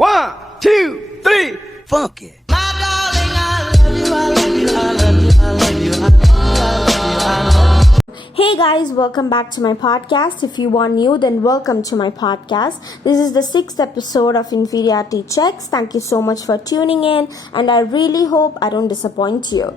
1, 2, 3, funk it. My darling, I love you, I love you, I love you, I love you, I love you, I love you. Hey guys, welcome back to my podcast. If you are new, then welcome to my podcast. This is the 6th episode of Inferiority Cheques. Thank you so much for tuning in, and I really hope I don't disappoint you.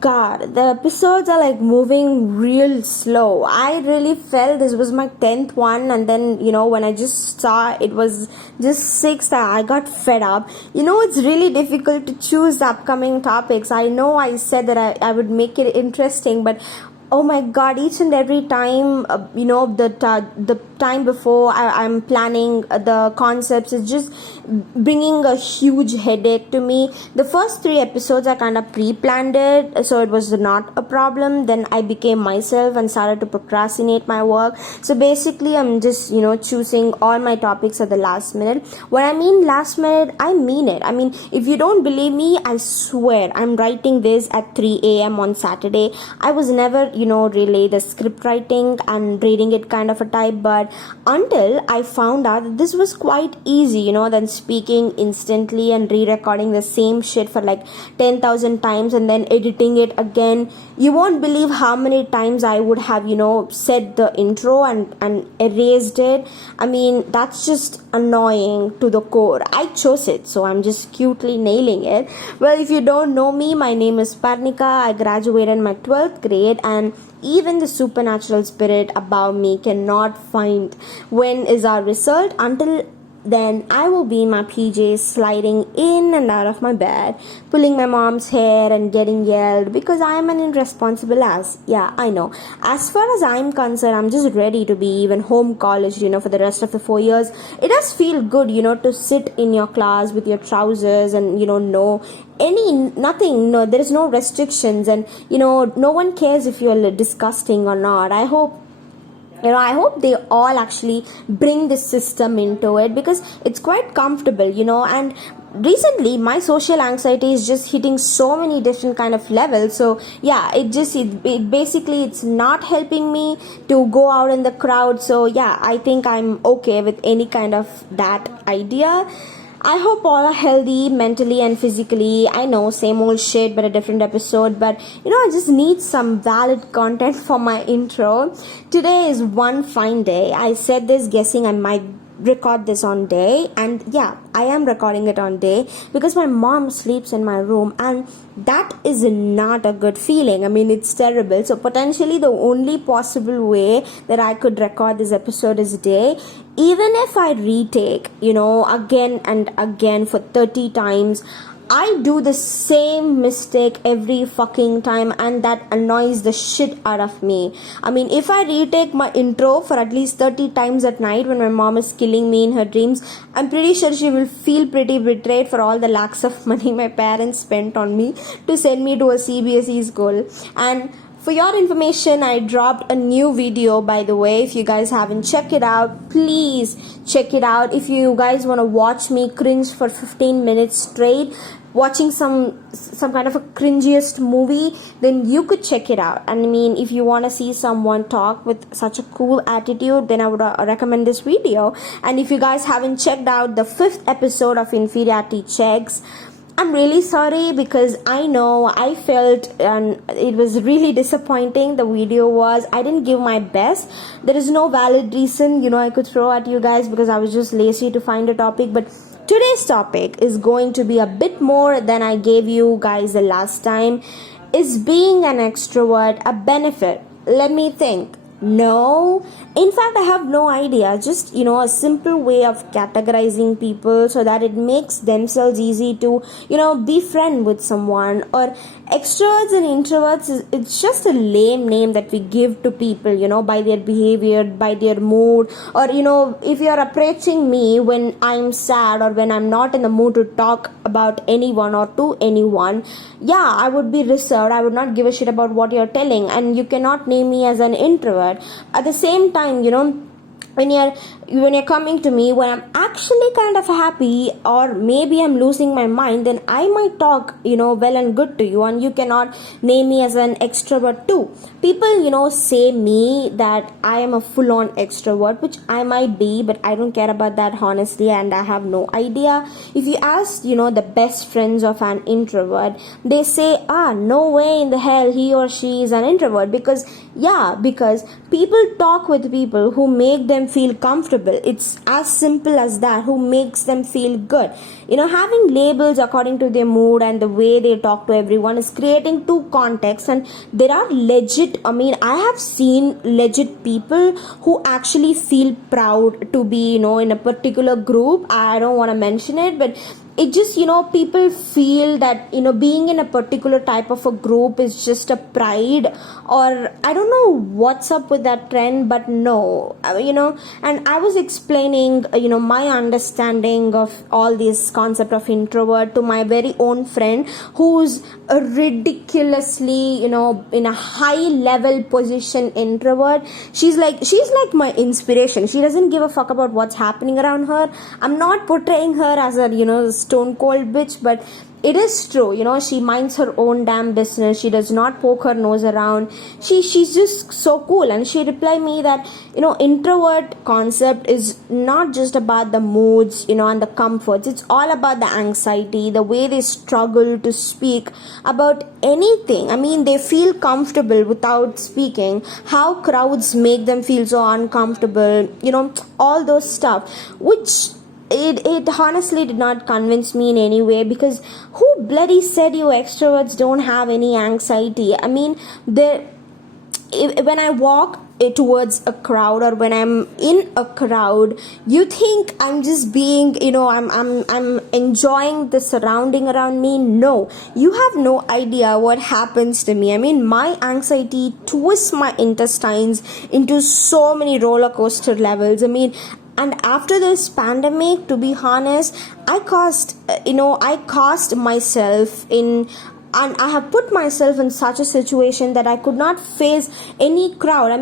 God, the episodes are like moving real slow. I really felt this was my 10th one, and then when I just saw it was just 6th, I got fed up. It's really difficult to choose the upcoming topics. I know I said that I would make it interesting, but oh my God, each and every time, the time before I'm planning the concepts is just bringing a huge headache to me. The first 3 episodes I kind of pre-planned it, so it was not a problem. Then I became myself and started to procrastinate my work. So basically I'm just choosing all my topics at the last minute. When I mean last minute, I mean it. I mean, if you don't believe me, I swear I'm writing this at 3 a.m. on Saturday. I was never really the script writing and reading it kind of a type, but until I found out that this was quite easy, than speaking instantly and re-recording the same shit for like 10,000 times and then editing it again. You won't believe how many times I would have said the intro and erased it. I mean, that's just annoying to the core. I chose it, so I'm just cutely nailing it. Well, if you don't know me, my name is Parnika. I graduated in my 12th grade, and even the supernatural spirit above me cannot find when is our result. Until then, I will be in my PJs, sliding in and out of my bed, pulling my mom's hair and getting yelled because I am an irresponsible ass. Yeah, I know. As far as I'm concerned, I'm just ready to be even home college, for the rest of the 4 years. It does feel good, to sit in your class with your trousers and, nothing, there is no restrictions, and, no one cares if you're disgusting or not. I hope they all actually bring this system into it because it's quite comfortable, and recently my social anxiety is just hitting so many different kind of levels. So yeah, it basically it's not helping me to go out in the crowd. So yeah, I think I'm okay with any kind of that idea. I hope all are healthy mentally and physically. I know, same old shit but a different episode, but I just need some valid content for my intro. Today is one fine day. I said this guessing I might record this on day, and yeah, I am recording it on day because my mom sleeps in my room, and that is not a good feeling. I mean, it's terrible. So potentially the only possible way that I could record this episode is day. Even if I retake again and again for 30 times, I do the same mistake every fucking time, and that annoys the shit out of me. I mean, if I retake my intro for at least 30 times at night when my mom is killing me in her dreams, I'm pretty sure she will feel pretty betrayed for all the lakhs of money my parents spent on me to send me to a CBSE school. And for your information, I dropped a new video, by the way. If you guys haven't checked it out, please check it out. If you guys want to watch me cringe for 15 minutes straight, watching some kind of a cringiest movie, then you could check it out. And I mean, if you want to see someone talk with such a cool attitude, then I would recommend this video. And if you guys haven't checked out the 5th episode of Inferiority Cheques, I'm really sorry because I know I felt and it was really disappointing. The video was, I didn't give my best. There is no valid reason I could throw at you guys because I was just lazy to find a topic. But today's topic is going to be a bit more than I gave you guys the last time. Is being an extrovert a benefit? Let me think. No, in fact I have no idea. Just a simple way of categorizing people so that it makes themselves easy to befriend with someone. Or extroverts and introverts, it's just a lame name that we give to people by their behavior, by their mood. Or if you're approaching me when I'm sad or when I'm not in the mood to talk about anyone or to anyone, yeah, I would be reserved. I would not give a shit about what you're telling, and you cannot name me as an introvert. At the same time, when you're when you're coming to me when I'm actually kind of happy, or maybe I'm losing my mind, then I might talk, well and good to you, and you cannot name me as an extrovert too. People, say me that I am a full on extrovert, which I might be, but I don't care about that honestly, and I have no idea. If you ask, the best friends of an introvert, they say, no way in the hell he or she is an introvert, because people talk with people who make them feel comfortable. It's as simple as that, who makes them feel good. Having labels according to their mood and the way they talk to everyone is creating two contexts, and there are I have seen legit people who actually feel proud to be, in a particular group. I don't want to mention it, but it just, people feel that, being in a particular type of a group is just a pride, or I don't know what's up with that trend, but no, and I was explaining, my understanding of all this concept of introvert to my very own friend, who's a ridiculously, in a high level position introvert. She's like my inspiration. She doesn't give a fuck about what's happening around her. I'm not portraying her as a, stone cold bitch, but it is true. She minds her own damn business. She does not poke her nose around. She's just so cool. And she replied me that, introvert concept is not just about the moods, and the comforts. It's all about the anxiety, the way they struggle to speak about anything. They feel comfortable without speaking, how crowds make them feel so uncomfortable, all those stuff, which it honestly did not convince me in any way, because who bloody said you extroverts don't have any anxiety? When I walk towards a crowd, or when I'm in a crowd, you think I'm just being, I'm enjoying the surrounding around me. No, you have no idea what happens to me. My anxiety twists my intestines into so many roller coaster levels. And after this pandemic, to be honest, I caused myself in, and I have put myself in such a situation that I could not face any crowd.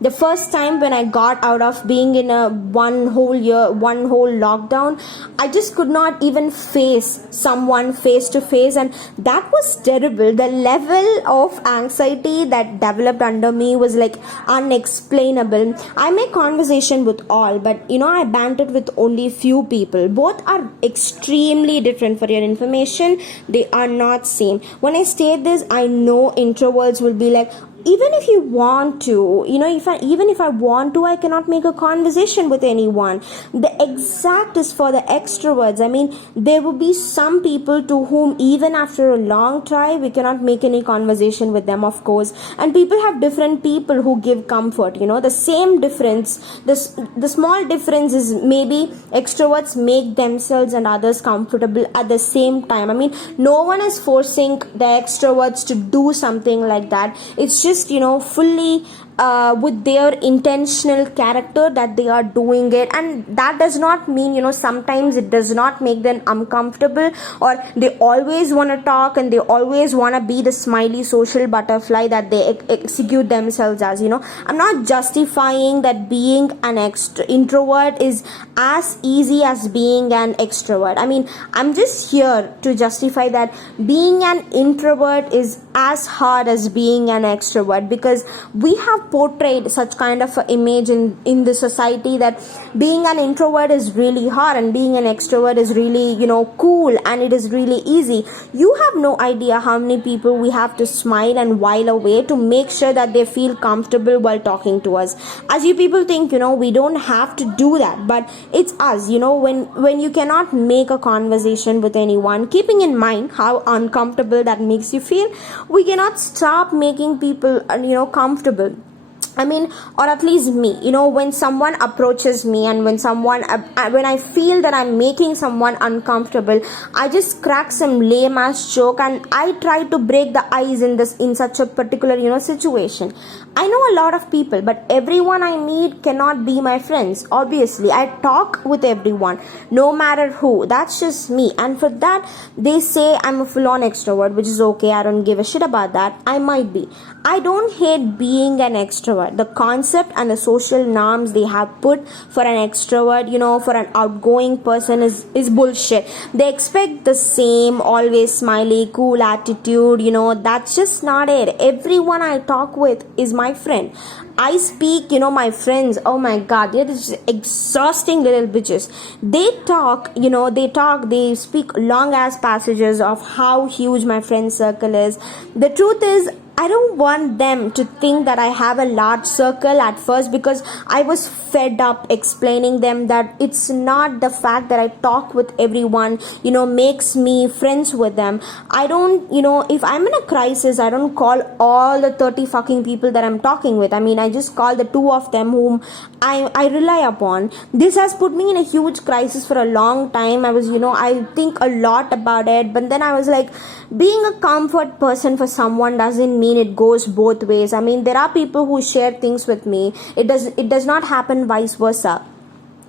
The first time when I got out of being in a one whole lockdown, I just could not even face someone face to face, and that was terrible. The level of anxiety that developed under me was like unexplainable. I make conversation with all, but I bantered with only few people. Both are extremely different. For your information, they are not same. When I state this, I know introverts will be like, even if you want to, even if I want to, I cannot make a conversation with anyone. The exact is for the extroverts. There will be some people to whom even after a long try, we cannot make any conversation with them, of course. And people have different people who give comfort. The same difference, the small difference is maybe extroverts make themselves and others comfortable at the same time. No one is forcing the extroverts to do something like that. It's just fully with their intentional character that they are doing it, and that does not mean sometimes it does not make them uncomfortable, or they always want to talk and they always want to be the smiley social butterfly that they execute themselves as. I'm not justifying that being an introvert is as easy as being an extrovert. I'm just here to justify that being an introvert is as hard as being an extrovert, because we have portrayed such kind of an image in the society that being an introvert is really hard and being an extrovert is really cool and it is really easy. You have no idea how many people we have to smile and while away to make sure that they feel comfortable while talking to us. As you people think we don't have to do that, but it's us. When you cannot make a conversation with anyone, keeping in mind how uncomfortable that makes you feel, we cannot stop making people comfortable. Or at least me, when someone approaches me and when I feel that I'm making someone uncomfortable, I just crack some lame ass joke and I try to break the ice in such a particular situation. I know a lot of people, but everyone I meet cannot be my friends. Obviously, I talk with everyone, no matter who. That's just me. And for that, they say I'm a full-on extrovert, which is okay. I don't give a shit about that. I might be. I don't hate being an extrovert. extrovert. The concept and the social norms they have put for an extrovert, for an outgoing person is bullshit. They expect the same, always smiley, cool attitude. That's just not it. Everyone I talk with is my friend. I speak, my friends, oh my god, they're just exhausting little bitches. They speak long ass passages of how huge my friend circle is. The truth is, I don't want them to think that I have a large circle at first, because I was fed up explaining them that it's not the fact that I talk with everyone, makes me friends with them. I don't, if I'm in a crisis, I don't call all the 30 fucking people that I'm talking with. I just call the two of them whom I rely upon. This has put me in a huge crisis for a long time. I think a lot about it, but then I was like, being a comfort person for someone doesn't mean it goes both ways. There are people who share things with me. It does not happen vice versa.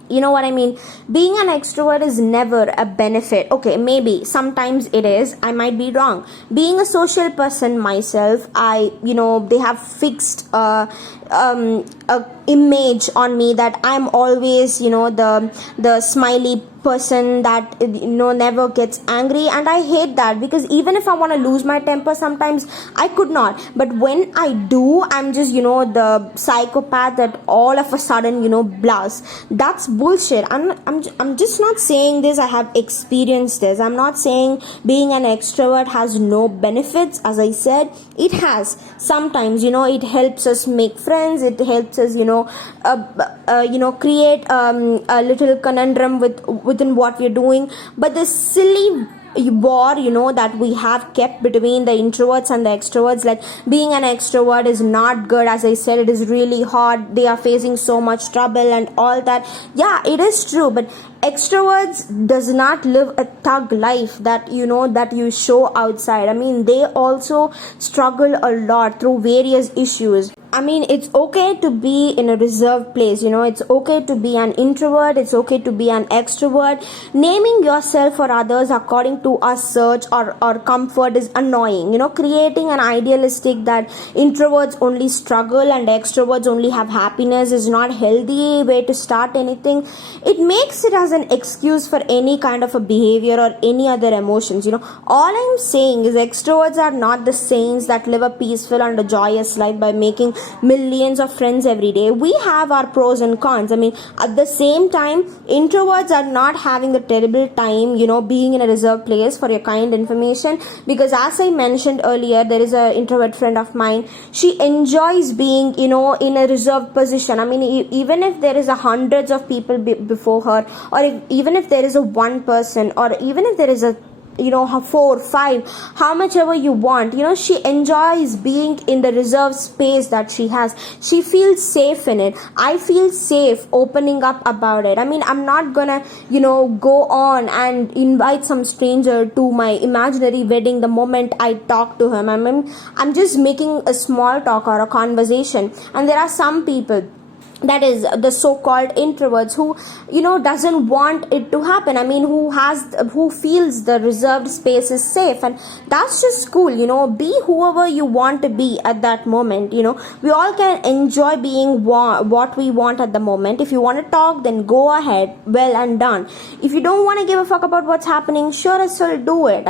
You know what I mean? Being an extrovert is never a benefit. Okay, maybe sometimes it is. I might be wrong. Being a social person myself, they have fixed a image on me that I'm always, the smiley person that never gets angry, and I hate that, because even if I want to lose my temper sometimes I could not, but when I do, I'm just the psychopath that all of a sudden blasts. That's bullshit. I'm just not saying this. I have experienced this. I'm not saying being an extrovert has no benefits. As I said, it has. Sometimes it helps us make friends. It helps us create a little conundrum within what we're doing. But the silly war that we have kept between the introverts and the extroverts, like being an extrovert is not good, as I said, it is really hard, they are facing so much trouble and all that. Yeah, it is true, but extroverts does not live a thug life that that you show outside. They also struggle a lot through various issues. It's okay to be in a reserved place. It's okay to be an introvert. It's okay to be an extrovert. Naming yourself for others according to a search or comfort is annoying. Creating an idealistic that introverts only struggle and extroverts only have happiness is not healthy way to start anything. It makes it as an excuse for any kind of a behavior or any other emotions. All I'm saying is extroverts are not the saints that live a peaceful and a joyous life by making millions of friends every day. We have our pros and cons. At the same time, introverts are not having the terrible time, being in a reserved place, for your kind information, because as I mentioned earlier, there is an introvert friend of mine. She enjoys being, in a reserved position. Even if there is hundreds of people before her, or even if there is a one person, or even if there is a 4, 5, how much ever you want, she enjoys being in the reserved space that she has. She feels safe in it. I feel safe opening up about it. I'm not gonna go on and invite some stranger to my imaginary wedding the moment I talk to him. I'm just making a small talk or a conversation. And there are some people, that is the so-called introverts, who doesn't want it to happen. Who feels the reserved space is safe, and that's just cool. Be whoever you want to be at that moment. We all can enjoy being what we want at the moment. If you want to talk, then go ahead, well and done. If you don't want to give a fuck about what's happening, sure as hell do it.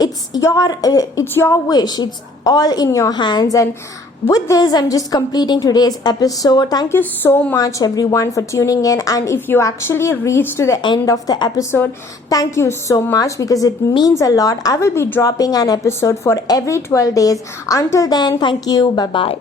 It's your wish. It's all in your hands. And with this, I'm just completing today's episode. Thank you so much everyone for tuning in, and if you actually reached to the end of the episode, thank you so much, because it means a lot. I will be dropping an episode for every 12 days. Until then, thank you. Bye bye.